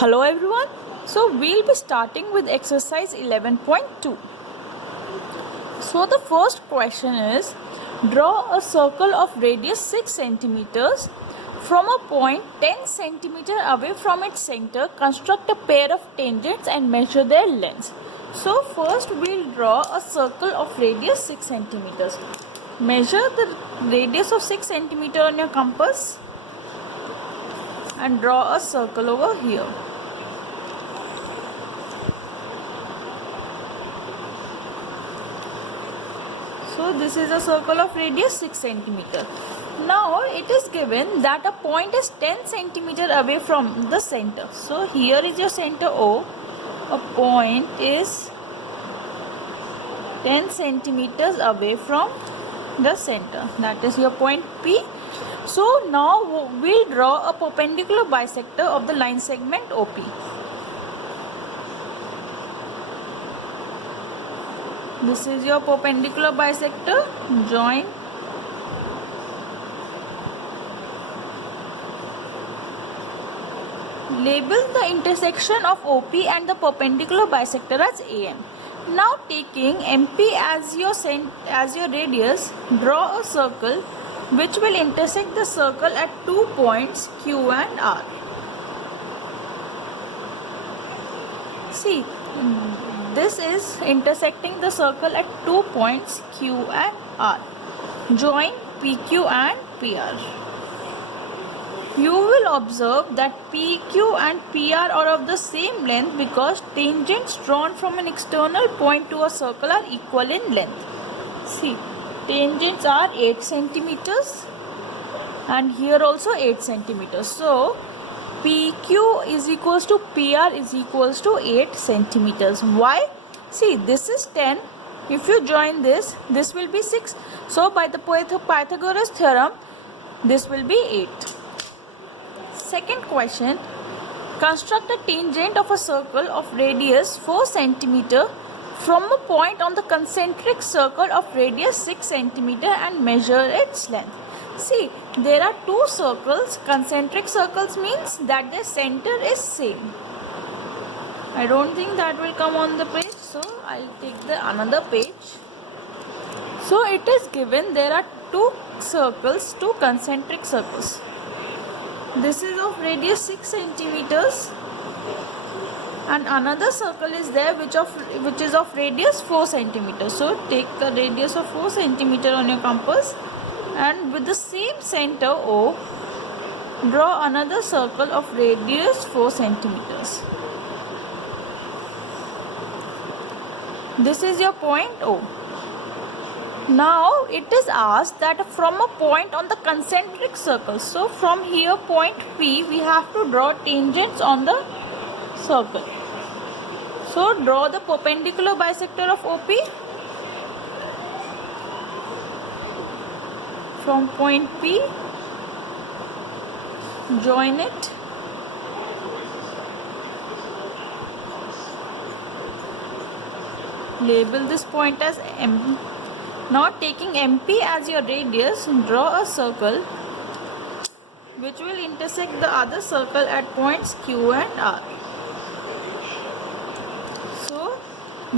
Hello everyone. So we'll be starting with exercise 11.2. So the first question is, draw a circle of radius 6 centimeters from a point 10 centimeter away from its center. Construct a pair of tangents and measure their lengths. So first we'll draw a circle of radius 6 centimeters. Measure the radius of 6 centimeter on your compass and draw a circle over here. So this is a circle of radius 6 centimeter. Now it is given that a point is 10 centimeter away from the center. So here is your center O. A point is 10 centimeters away from the center. That is your point P. So now we'll draw a perpendicular bisector of the line segment OP. This is your perpendicular bisector. Join. Label the intersection of OP and the perpendicular bisector as AM. Now taking MP as your radius, draw a circle which will intersect the circle at 2 points Q and R. See, this is intersecting the circle at 2 points Q and R. Join PQ and PR. You will observe that PQ and PR are of the same length because tangents drawn from an external point to a circle are equal in length. See, tangents are 8 centimeters and here also 8 centimeters. So PQ is equals to PR is equals to 8 centimeters. Why? See, this is 10. If you join this will be 6. So by the Pythagoras theorem, this will be 8. Second question. Construct a tangent of a circle of radius 4 centimeter from a point on the concentric circle of radius 6 centimeter and measure its length. See, there are two circles. Concentric circles means that their center is same. I don't think that will come on the page, so I'll take the another page. So it is given there are two circles, two concentric circles. This is of radius 6 centimeters and another circle is there which is of radius 4 centimeters. So take the radius of 4 centimeter on your compass and with the same center O, draw another circle of radius 4 centimeters. This is your point O. Now it is asked that from a point on the concentric circle. So from here point P, we have to draw tangents on the circle. So draw the perpendicular bisector of OP. From point P, join it. Label this point as M. Now taking MP as your radius, draw a circle which will intersect the other circle at points Q and R. So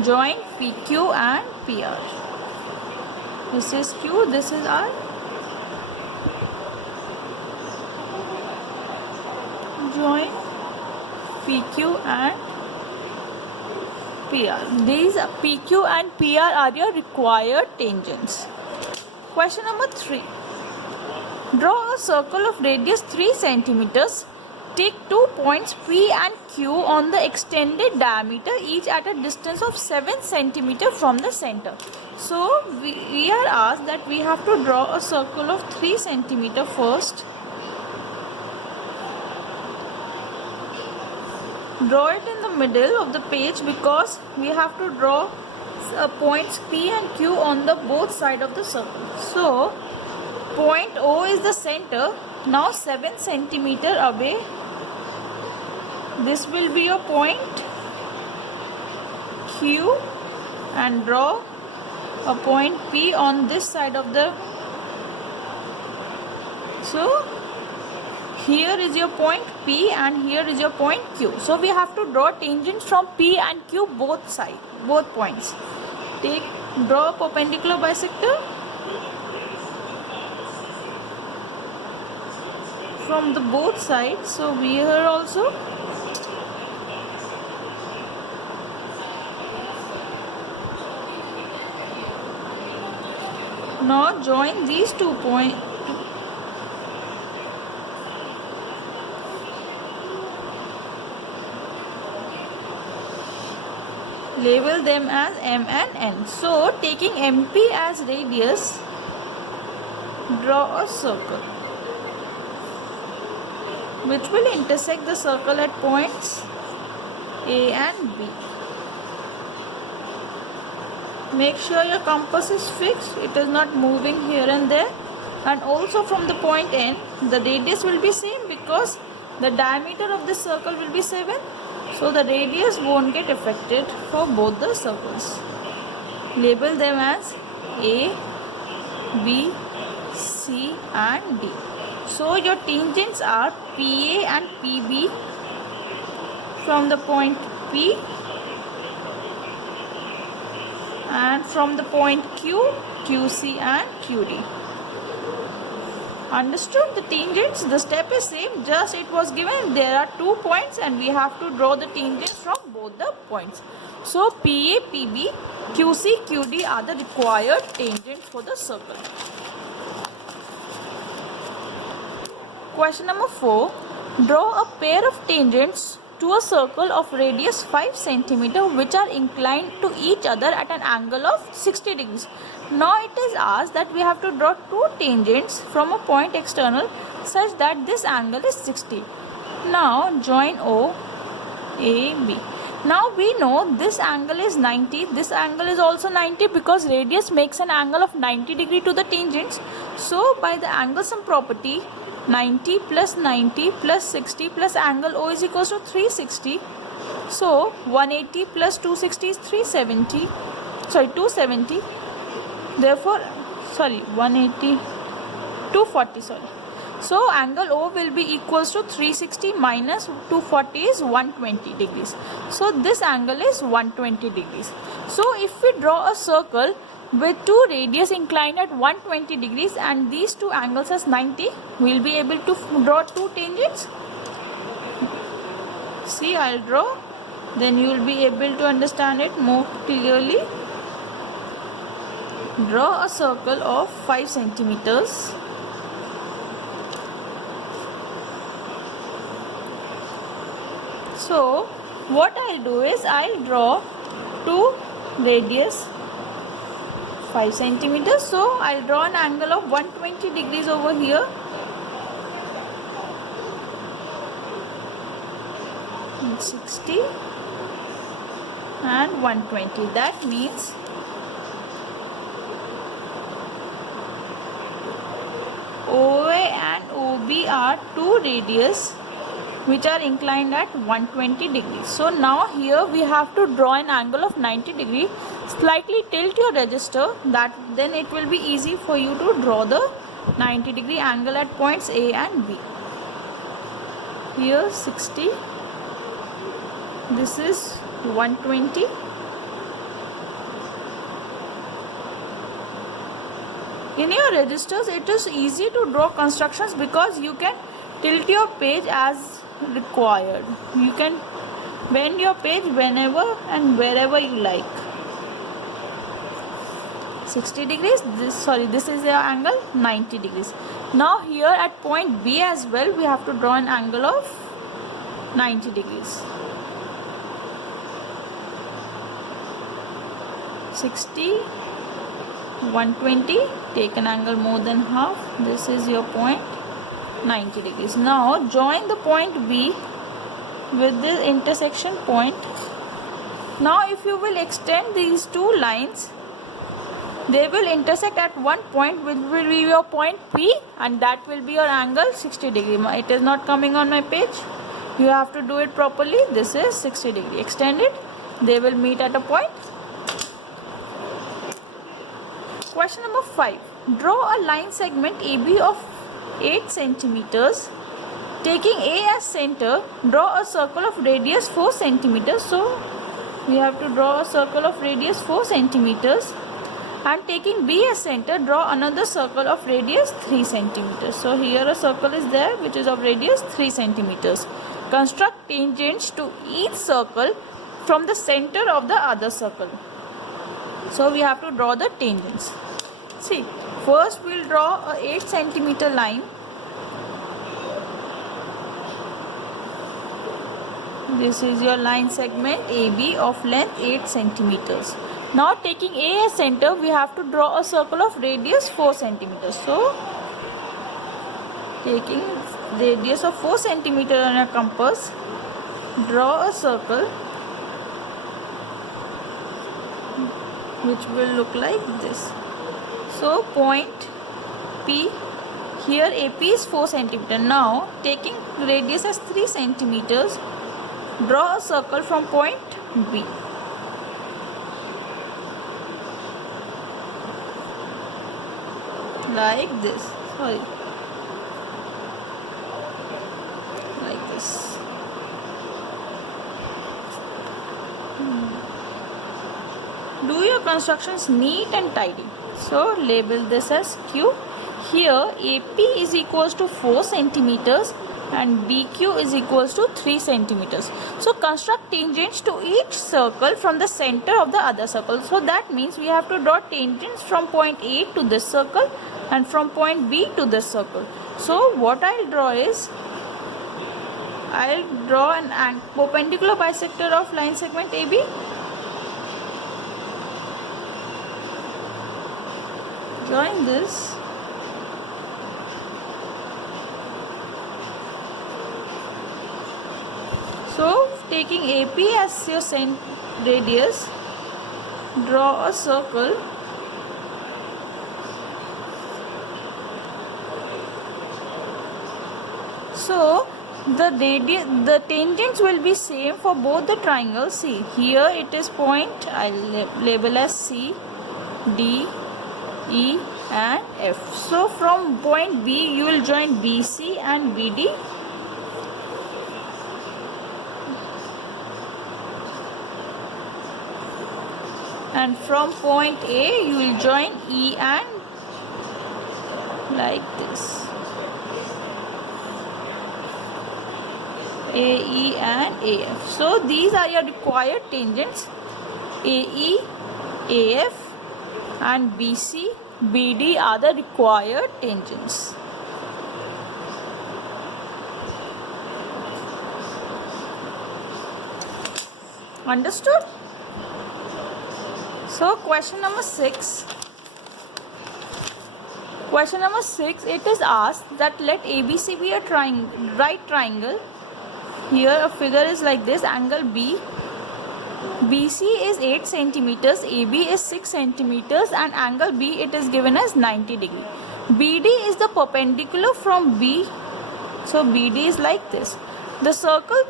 join PQ and PR. This is Q, this is R. Join PQ and PR. These PQ and PR are your required tangents. Question number 3. Draw a circle of radius 3 centimeters. Take 2 points P and Q on the extended diameter, each at a distance of 7 centimeter from the center. So we are asked that we have to draw a circle of 3 centimeter first. Draw it in the middle of the page because we have to draw points P and Q on the both side of the circle. So point O is the center. Now 7 centimeter away, this will be your point Q and draw a point P on this side of the. So here is your point P. P and here is your point Q. So we have to draw tangents from P and Q both sides, both points. Draw a perpendicular bisector from the both sides. So here also. Now join these 2 points. Label them as M and N. So taking MP as radius, draw a circle which will intersect the circle at points A and B. Make sure your compass is fixed, it is not moving here and there. And also from the point N, the radius will be same because the diameter of this circle will be 7. So the radius won't get affected for both the circles. Label them as A, B, C and D. So your tangents are PA and PB from the point P and from the point Q, QC and QD. Understood the tangents? The step is same, just it was given there are 2 points and we have to draw the tangents from both the points. So PA, PB, QC, QD are the required tangents for the circle. Question number 4. Draw a pair of tangents to a circle of radius 5 cm which are inclined to each other at an angle of 60 degrees. Now it is asked that we have to draw 2 tangents from a point external such that this angle is 60. Now join O, A, B. Now we know this angle is 90, this angle is also 90 because radius makes an angle of 90 degree to the tangents. So by the angle sum property, 90 plus 90 plus 60 plus angle O is equals to 360. So 180 plus 260 is 270. Therefore, 240. So angle O will be equals to 360 minus 240 is 120 degrees. So this angle is 120 degrees. So if we draw a circle with 2 radius inclined at 120 degrees and these 2 angles as 90, we will be able to draw 2 tangents. See, I will draw, then you will be able to understand it more clearly. Draw a circle of 5 centimeters. So what I'll do is I'll draw 2 radius 5 centimeters. So I'll draw an angle of 120 degrees over here. And 60 and 120. That means OA and OB are 2 radius which are inclined at 120 degrees. So now here we have to draw an angle of 90 degree. Slightly tilt your register, that then it will be easy for you to draw the 90 degree angle at points A and B. Here 60, this is 120. In your registers it is easy to draw constructions because you can tilt your page as required. You can bend your page whenever and wherever you like. 60 degrees, this is your angle 90 degrees. Now here at point B as well we have to draw an angle of 90 degrees. 60, 120, take an angle more than half. This is your point 90 degrees. Now join the point B with the intersection point. Now if you will extend these 2 lines, they will intersect at one point which will be your point P and that will be your angle 60 degree. It is not coming on my page. You have to do it properly. This is 60 degree. Extend it. They will meet at a point. Question number 5. Draw a line segment AB of 8 centimeters Taking A as center, draw a circle of radius 4 centimeters. So we have to draw a circle of radius 4 centimeters. And taking B as center, draw another circle of radius 3 centimeters. So here a circle is there which is of radius 3 centimeters. Construct tangents to each circle from the center of the other circle. So we have to draw the tangents. See, first we will draw a 8 centimeter line. This is your line segment AB of length 8 centimeters. Now taking A as center, we have to draw a circle of radius 4 centimeters. So taking radius of 4 centimeters on a compass, draw a circle which will look like this. So point P, here AP is 4 centimeters. Now taking radius as 3 centimeters, draw a circle from point B. Like this. Sorry. Like this. Do your constructions neat and tidy. So label this as Q. Here AP is equals to 4 centimeters and BQ is equals to 3 centimeters. So construct tangents to each circle from the center of the other circle. So that means we have to draw tangents from point A to this circle and from point B to this circle. So what I'll draw is, I'll draw an perpendicular bisector of line segment AB. Drawing this. So taking AP as your radius, draw a circle so the tangents will be same for both the triangles. See, here it is point, I'll label as C, D, E and F. So from point B you will join BC and BD. And from point A you will join E and like this. AE and AF. So these are your required tangents. AE, AF and BC, BD are the required tangents. Understood? So question number 6. Question number 6, it is asked that let ABC be a right triangle. Here a figure is like this, angle B. BC is 8 centimeters, AB is 6 centimeters and angle B it is given as 90 degree. BD is the perpendicular from B. So BD is like this. The circle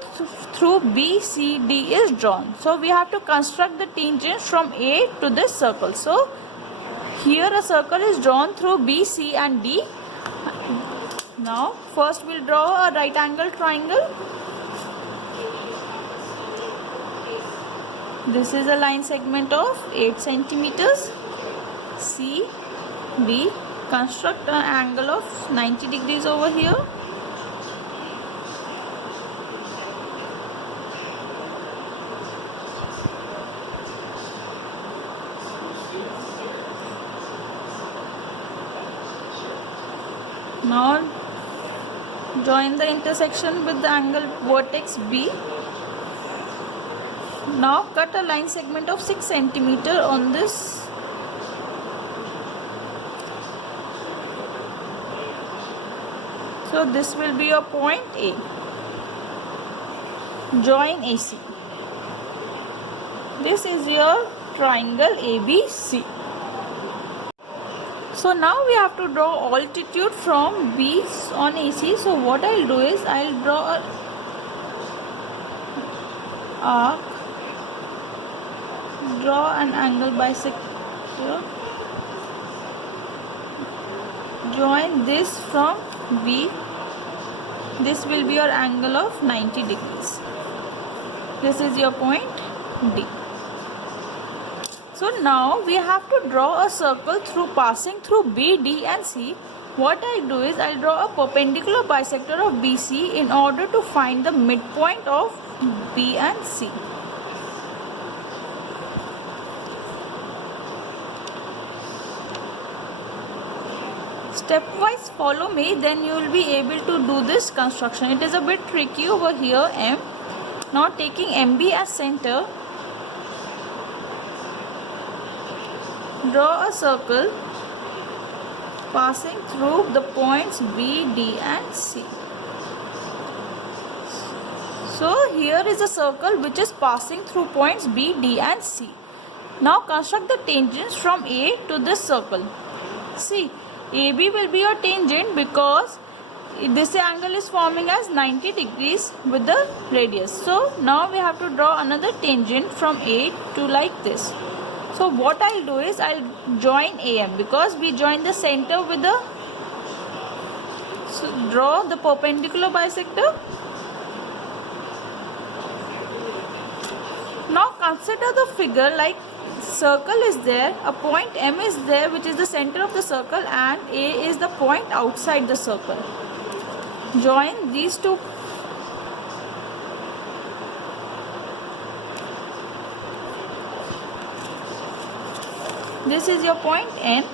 through BCD is drawn. So we have to construct the tangents from A to this circle. So here a circle is drawn through BC and D. Now first we'll draw a right angle triangle. This is a line segment of 8 centimeters. C, D. Construct an angle of 90 degrees over here. Now join the intersection with the angle vertex B. Now cut a line segment of 6 centimeters on this. So this will be your point A. Join AC. This is your triangle ABC. So now we have to draw altitude from B on AC. So what I'll do is I'll draw a arc. Draw an angle bisector. Join this from B This will be your angle of 90 degrees. This is your point D. So now we have to draw a circle through passing through B, D and C. What I do is I'll draw a perpendicular bisector of BC in order to find the midpoint of B and C. Stepwise follow me, then you will be able to do this construction. It is a bit tricky over here, M. Now taking MB as center, draw a circle passing through the points B, D and C. So here is a circle which is passing through points B, D and C. Now construct the tangents from A to this circle. See, AB will be your tangent because this angle is forming as 90 degrees with the radius. So now we have to draw another tangent from A to like this. So what I'll do is I'll join AM because we join the center with the, so draw the perpendicular bisector. Now consider the figure like circle is there, a point M is there which is the center of the circle and A is the point outside the circle. Join these two. This is your point N.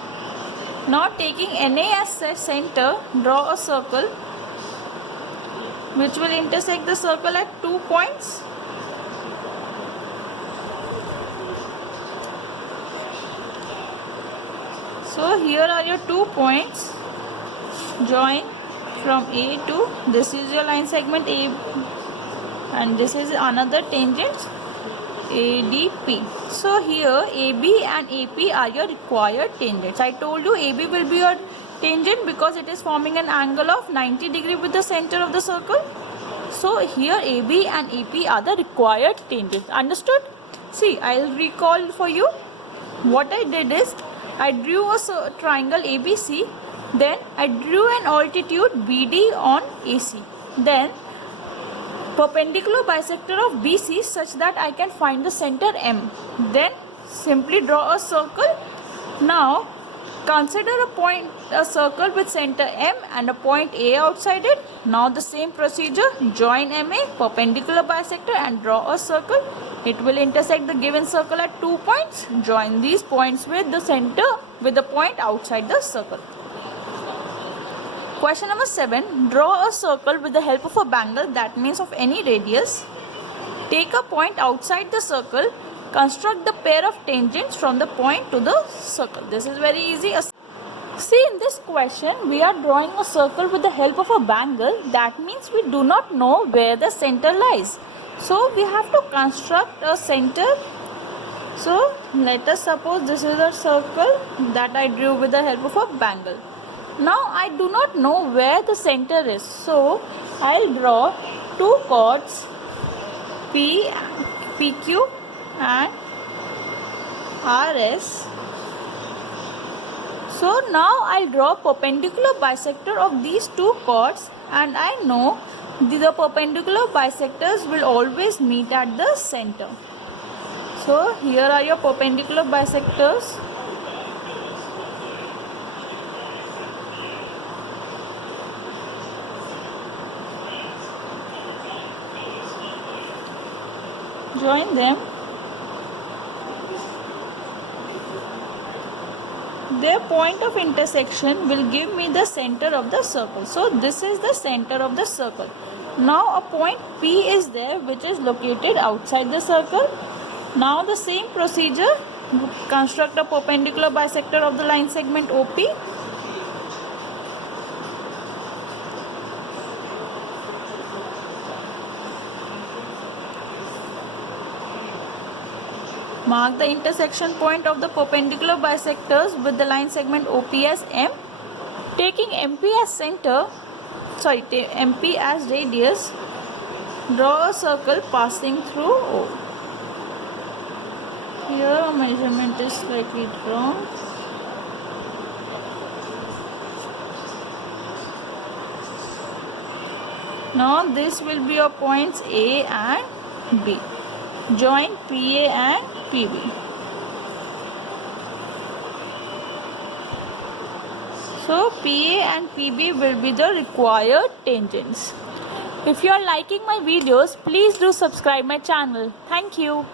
Now taking NA as center, draw a circle which will intersect the circle at 2 points. So here are your 2 points. Join from A to, this is your line segment A and this is another tangent ADP. So here AB and AP are your required tangents. I told you AB will be your tangent because it is forming an angle of 90 degree with the center of the circle. So here AB and AP are the required tangents. Understood? See, I'll recall for you. What I did is I drew a triangle ABC, then I drew an altitude BD on AC, then perpendicular bisector of BC such that I can find the center M. Then simply draw a circle. Now consider a circle with center M and a point A outside it. Now the same procedure, join MA, perpendicular bisector and draw a circle. It will intersect the given circle at 2 points. Join these points with the center with the point outside the circle. Question number 7. Draw a circle with the help of a bangle, that means of any radius. Take a point outside the circle. Construct the pair of tangents from the point to the circle. This is very easy. See, in this question, we are drawing a circle with the help of a bangle. That means we do not know where the center lies. So we have to construct a center. So let us suppose this is a circle that I drew with the help of a bangle. Now I do not know where the center is. So I'll draw 2 chords PQ and RS. So now I'll draw perpendicular bisector of these 2 chords and I know the perpendicular bisectors will always meet at the center. So here are your perpendicular bisectors. Join them. Their point of intersection will give me the center of the circle. So this is the center of the circle. Now a point P is there which is located outside the circle. Now the same procedure, construct a perpendicular bisector of the line segment OP. Mark the intersection point of the perpendicular bisectors with the line segment OP as M. Taking MP as MP as radius, draw a circle passing through O. Here measurement is slightly wrong. Now this will be your points A and B. Join PA and PB. So PA and PB will be the required tangents. If you are liking my videos, please do subscribe my channel. Thank you.